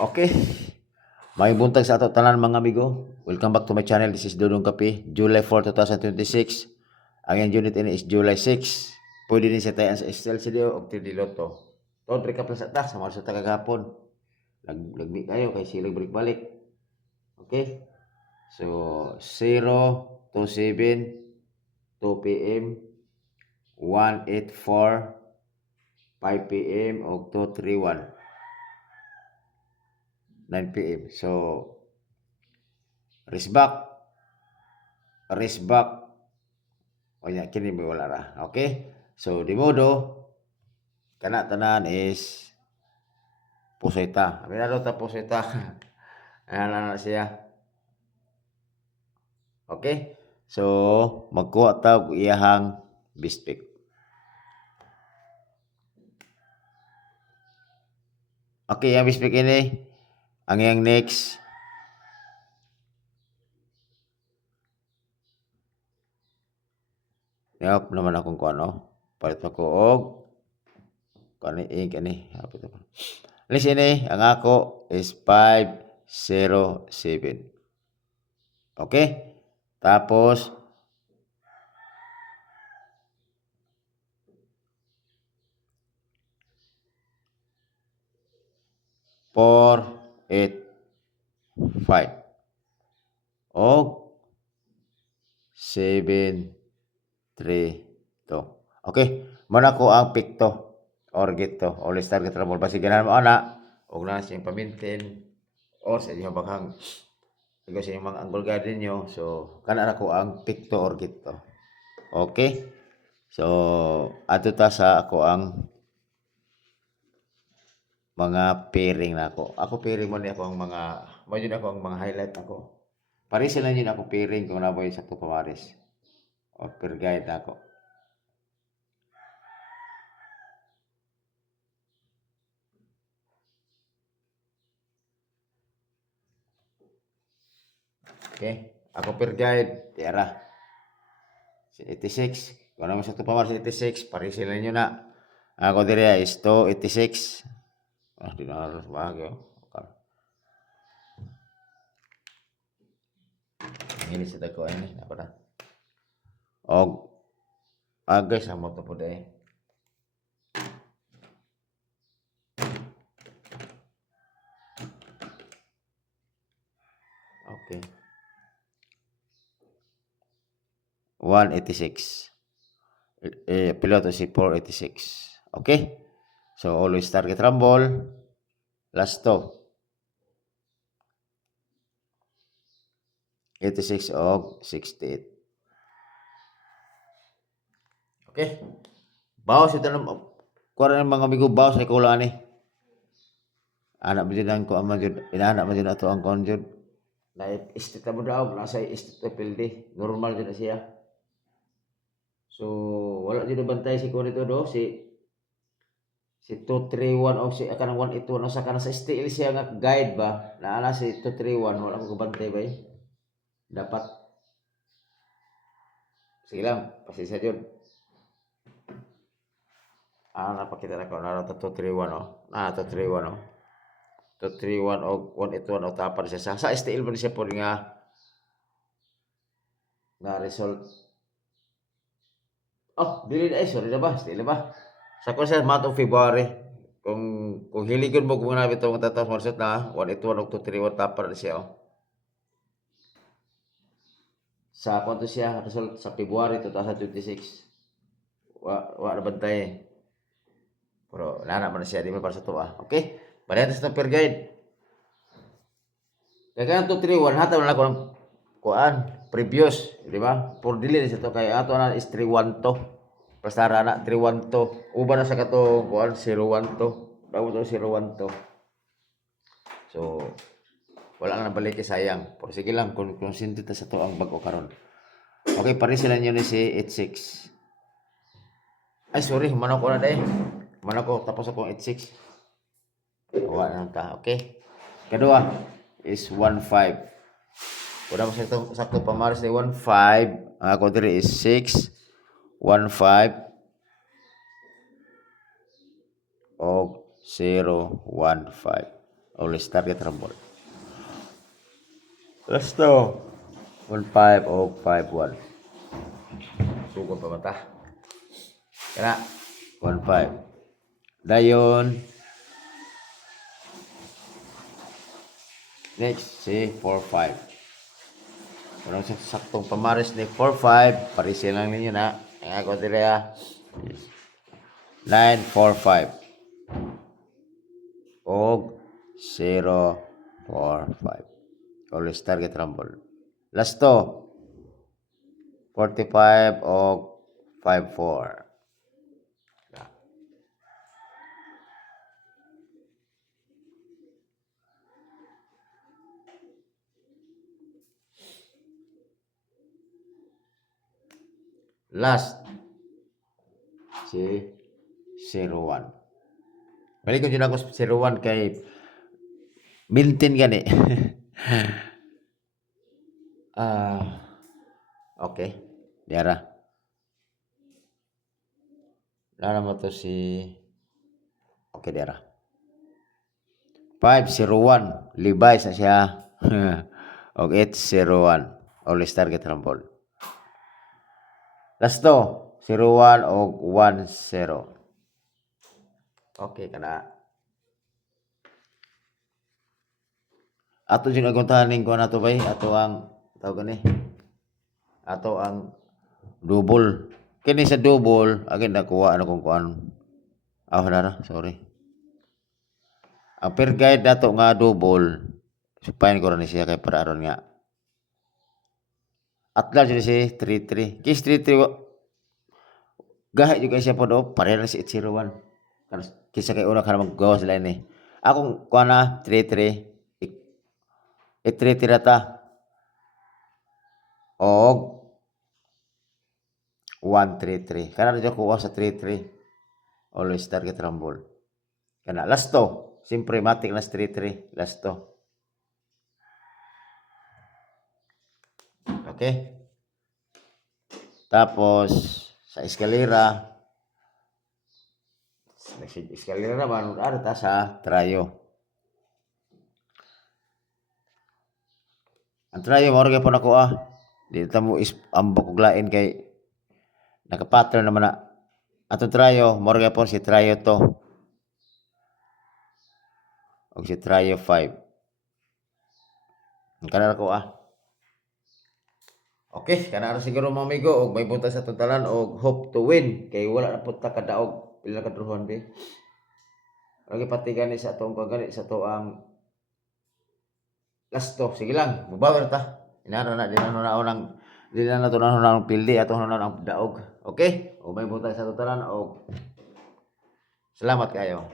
Okay. May buntag sa ato tanan mga amigo. Welcome back to my channel. This is Dudong Kape. July 4, 2026. Ang yung unit ini is July 6. Pwede din sa tayan sa SLCD o Tidiloto. Todo recap lang sa ta sa mga sa kagahapon. Lagbi kayo kay silang balik-balik. Okay? So 0 to 7 2 PM 184 5 PM o 231 9 PM. So race back. O nya kini may wala ra. Okay? So di modo kana tanan is puseta. Aminado ta puseta. Ayan na siya. Okay? So magkuha ta og iyahang bispik. Okay, ang bispik ini ang iyang next Yup, naman akong kuano. Palit ako og kani. Hapit ako. Listen ini, ang ako is 507. Okay? Tapos 485 og 732. Okay, mana ko ang pikto or gito or start ka travel basi ganahan mo ana og na siyang pamintin or sa inyong baghang ikaw sa inyong mga angle garden nyo. So kana na ko ang pikto or gito. Okay, so ato ta sa ako ang mga pairing na ako. Ako pairing mo ni ako ang mga mo yun ako ang mga highlight ako. Paris lang yun ako pairing kung naboy sa to pamaris. Or per guide na ako. Okay, ako per guide tira. Si 86. Kung naman sa to pamaris 86, Paris lang yun na. Ako dire is 286. Di na halos bahagi. Ini sa dako ini apa na. Og agay sa mo to po dai. Okay. 186. Piloto si 486. Okay? So always target rumble. Last to. 86 og 68. Okay? Bawas ito na kuha ng mga amigo bawas na ikulaan eh. Anak mo dyan ko aman dyan. Inaanak mo dyan ato ang konjud. Na istita mo daw. Nasa istita pildi. Normal dyan na siya. So wala dyan bantay si kuha nito do. Si 231 o si akan 181 o sa kana sa STL siya nga guide ba. Naala si 231. Wala ko bantay ba eh. Dapat sige lang, pasensya dyan. Napakita na ko na 231 oh. 231 oh. 231 o 181 o tapar siya sa STL ba siya po nga result. Oh, dili na sorry na ba? STL ba? Sa ko siya month of February. Kung hiligon mo kung nabi itong tatapos result na 181 o 231 tapar siya oh. Sa kwanto siya result sa February 2026. Wa bantay. Pero nana man siya di man para sa tuwa. Okay? Parehas sa per guide. Kaya 231 hataw na ko ng kuan previous, di ba? For dili sa to kay ato na is 31 to. Pastara na 31 to. Uban na sa kato kuan 01 to. Bago to 01 to. So wala na balik sayang. Pero sige lang kung sinti ta sa to ang bag-o karon. Okay, pare sila niyo ni si 86. Ay sorry, manok ko na dai. Manok ko tapos ako 86. Wala na ta, okay? Kedua is 15. Una mo sakto pamaris ni 15. Ako diri is 6 15 og 015. Always target rumble. Last to. 1-5 o 5-1. Sugod pa mata. Kana. 1-5. Dayon. Next, si 4-5. Kung saktong pamaris ni 4-5, parisin lang ninyo na. Ang ako dire 9-4-5. Og 0-4-5. Always target rumble. Last to. 45 o 5-4. Last, si 0-1. Balik ko dyan ako 0-1 kay Mintin gani. Okay. Diara. Lala mo to si... Okay, diara. 5-0-1. Levi's na siya. Og 8-0-1. Always target rumble. Last to. 0-1 og 1-0. Okay, kana. Ato yung naguntahanin ko na to bay. Ato ang, tawag gani. Ato ang double. Kini sa double, agad nakuha ano kung kuan. Sorry. Ang per guide nato nga double, supayan ko rin siya kay para aron nga. Atlas yun si 3-3. Kis 3-3, gahit juga siya po do, pareha si 8-0-1. Kisa kay una ka na maggawa sila ini. Akong kuha na 3-3, 3-3 rata. Og 1-3-3. Kana rin kuha sa 3-3. Always target rumble. Kana last to. Siyempre matik na 3-3. Last to. Okay. Tapos sa eskalera. Eskalera naman arta sa trayo. Ang trayo mo rin po nakuha. Di mo ambok uglain kay nakapattern naman na. Atong trayo, mo rin po si trayo to. O si trayo 5. Ang kanan ko Okay, kana ra siguro mga amigo og may bunta sa totalan og hope to win kay wala na pud ta kadaog pila ka druhon be. Lagi pati gani sa atong gani sa to ang last to. Sige lang, mubawer ta. Inara na din na unang di na to na pildi atong ang daog. Okay? O may bunta sa totalan og salamat kayo.